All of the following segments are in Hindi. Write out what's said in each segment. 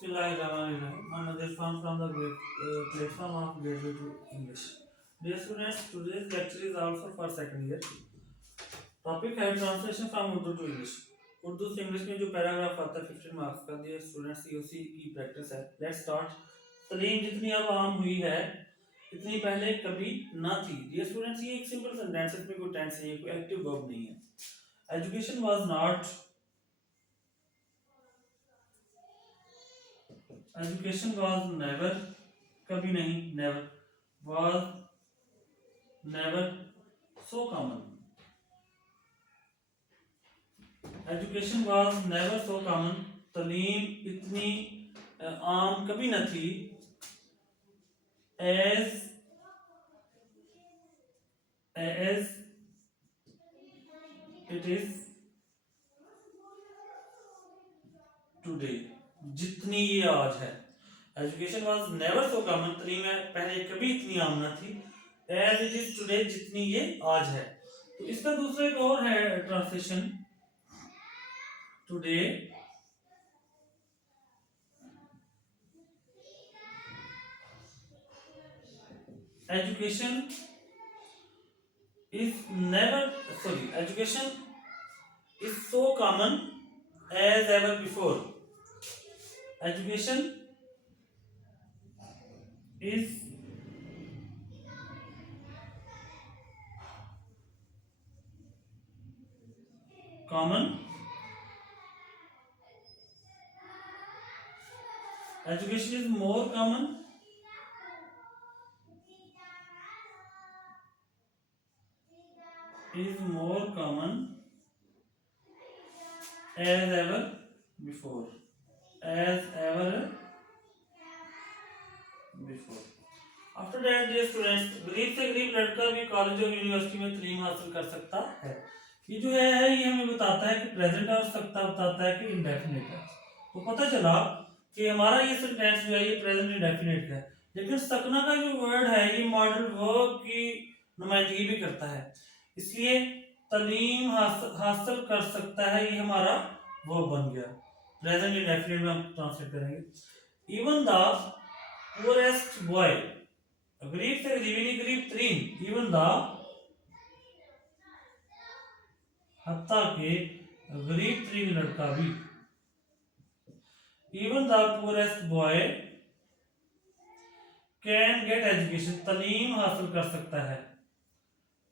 Bismillahirrahmanirrahim. I'm Adishwan from the platform of Gateway to English. Dear students, today's lecture is also for second year. Topic है translation from Urdu to English. Urdu से इंग्लिश में जो पैराग्राफ आता है 15 मार्क्स का, डियर स्टूडेंट्स ये उसी की प्रैक्टिस है. Let's start. तलीम जितनी अब आम हुई है इतनी पहले कभी ना थी. डियर स्टूडेंट्स ये एक सिंपल सेंटेंस है, इसमें कोई टेंस नहीं है, कोई एक्टिव वर्ब नहीं है. Education was not, education was never, कभी नहीं, never, was never so common. Education was never so common, तालीम इतनी आम कभी न थी. As as it is today, जितनी ये आज है. Education was never so common, तालीम पहले कभी इतनी आम न थी. एज इट इज टुडे, जितनी ये आज है. तो इसका दूसरा एक और है translation. Today education is never, sorry, education is so common as ever before. Education is common, education is more common is more common as ever before, as ever before. After that dear students, गरीब से गरीब लड़का भी कॉलेज और यूनिवर्सिटी में तालीम हासिल कर सकता है. ये जो है ये हमें बताता है कि प्रेजेंट, और सकता बताता है कि इंडेफिनिट है. तो पता चला कि हमारा ये सेंटेंस जो है ये प्रेजेंट इंडेफिनिट है. लेकिन सकना का जो वर्ड है ये मॉडल वर्ब की नुमाइंदगी भी करता है, इसलिए तालीम हासिल कर सकता है ये हमारा वर्ब बन गया. प्रेजेंट इंडेफिनिट में हम ट्रांसलेट करेंगे. इवन द पुअरेस्ट बॉय, गरीब से गरीब, गरीब तरीन, इवन द, हत्ता के गरीब तरीन लड़का भी, even the poorest boy can get education, तालीम हासिल कर सकता है.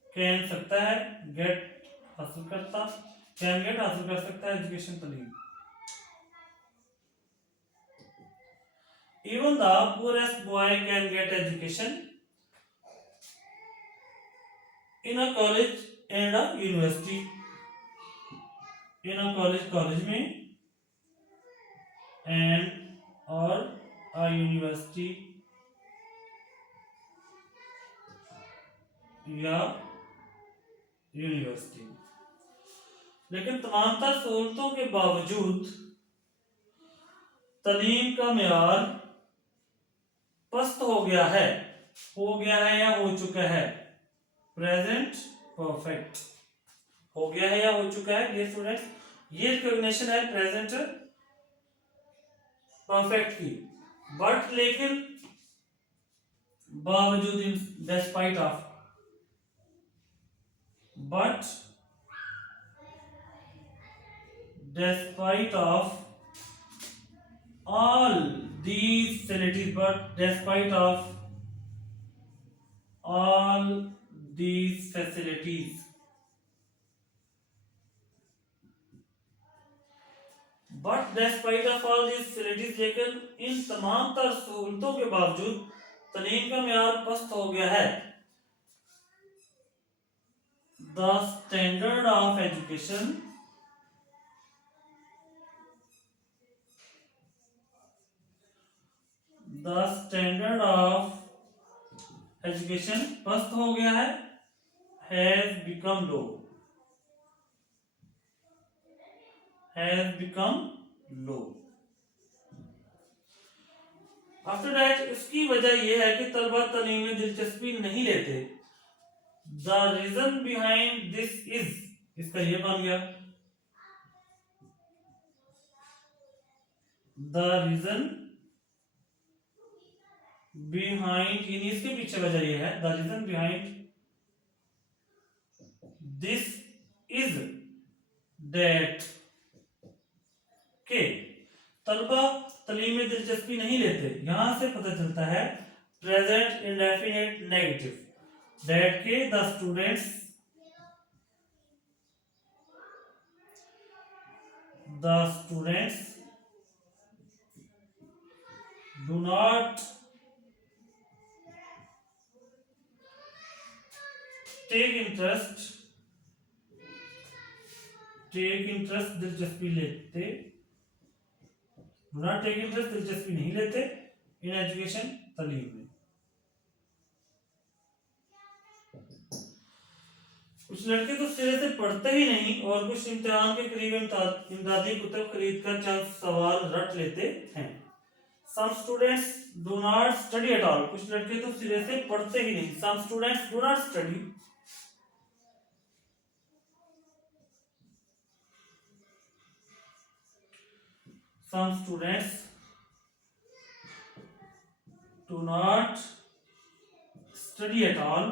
कैन सकता है, गेट हासिल करता, कैन गेट हासिल कर सकता है एजुकेशन, तालीम. Even the poorest boy can get education in a college and a university. In a college, college में, एंड और अ यूनिवर्सिटी या यूनिवर्सिटी. लेकिन तमाम तर सहूलतों के बावजूद तालीम का मेयार पस्त हो गया है. हो गया है या हो चुका है, प्रेजेंट परफेक्ट. हो गया है या हो चुका है डियर स्टूडेंट्स, ये रिकॉग्निशन है प्रेजेंट परफेक्ट की. बट लेकिन बावजूद, in despite of, but despite of all these facilities, but despite of all these facilities, but despite of all these facilities, लेकिन इन तमाम तर सहूलतों के बावजूद तालीम का मेयार पस्त हो गया है. The standard of education, the standard of education पस्त हो गया है, has become low, has become low. After that इसकी वजह यह है कि तलबा तालीम में दिलचस्पी नहीं लेते. The reason behind this is, इसका ये बन गया. द रीजन बिहाइंड, यानी इसके पीछे वजह यह है, the reason behind this is that के तलबा तालीम में दिलचस्पी नहीं लेते। यहां से पता चलता है प्रेजेंट इंडेफिनिट नेगेटिव डेट के the students do not take interest दिलचस्पी लेते, do not take interest दिलचस्पी नहीं लेते इन एजुकेशन तालीम में। कुछ लड़के तो सिरे से पढ़ते ही नहीं और कुछ इम्तिहान के करीब इमदादी कुतब खरीद कर चंद सवाल रट लेते हैं। Some students do not study at all, कुछ लड़के तो सिरे से पढ़ते ही नहीं। Some students do not study, some students do not study at all,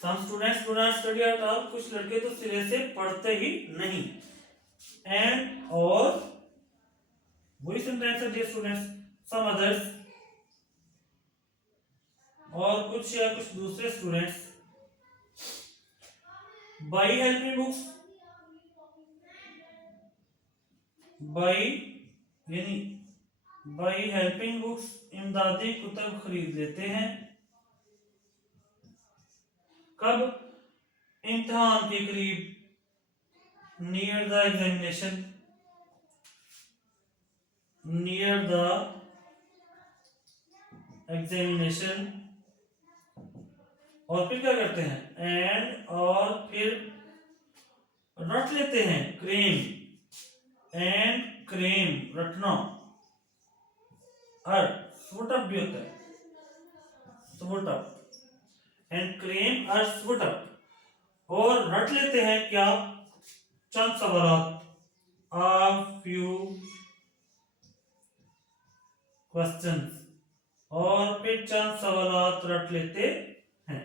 some students do not study at all, कुछ लड़के तो सिरे से पढ़ते ही नहीं। एंड और वही सेंटेंस है डियर स्टूडेंट्स, सम अदर्स, और कुछ या कुछ दूसरे students by helping books, by यानी बाई हेल्पिंग बुक्स इमदादी कुतब खरीद लेते हैं। कब? इम्तिहान के करीब, near the examination, near the examination. और फिर क्या करते हैं? एंड और फिर रट लेते हैं क्रेम, एंड क्रेम रटना, और स्वटअप भी होता है, स्वटअप, एंड क्रेम और स्वटअप, और रट लेते हैं क्या? चंद सवालात, a few questions, और फिर चंद सवालात रट लेते हैं।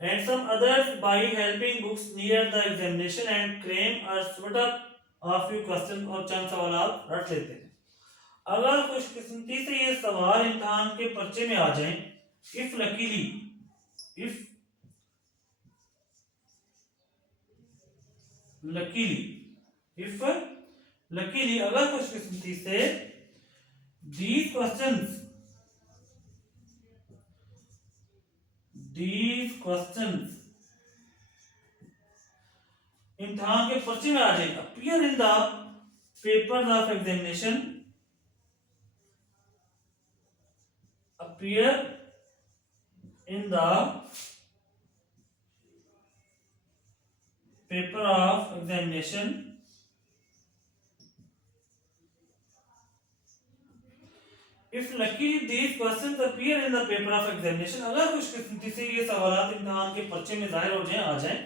And some others by helping books near the examination and cram or sort up a few questions, और चंद सवालात रट लेते हैं। अगर खुशकिस्मती से ये सवाल इम्तिहान के पर्चे में आ जाएं, if luckily, if luckily अगर खुशकिस्मती से these questions इम्तिहान के पर्चे में आ जाएगा, appear in the papers of examination, appear in the paper of examination, if luckily these questions appear in the paper of examination, अगर खुशकिस्मती से ये सवालात इम्तिहान के पर्चे में जाहिर हो जाएं, आ जाएं,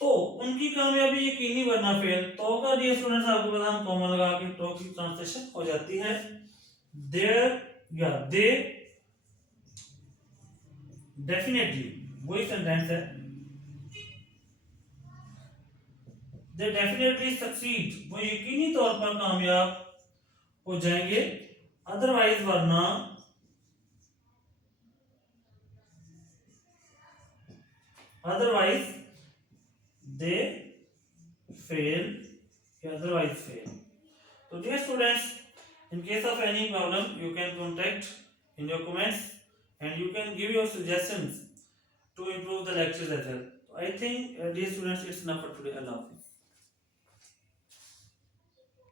तो उनकी कामयाबी यकीनी वरना फेल। तो का डियर स्टूडेंट्स आपको पता, हम कॉमा लगा के तो की ट्रांसलेशन हो जाती है देयर या दे डेफिनेटली, वही सेंटेंस है, दे डेफिनेटली सक्सीड, वो यकीनी तौर पर कामयाब हो जाएंगे, अदरवाइज वरना, अदरवाइज दे फेल या अदरवाइज फेल। तो dear students, in case of any problem you can contact in your comments and you can give your suggestions to improve the lectures as well. I think dear students, it's enough for today. Allah Hafiz.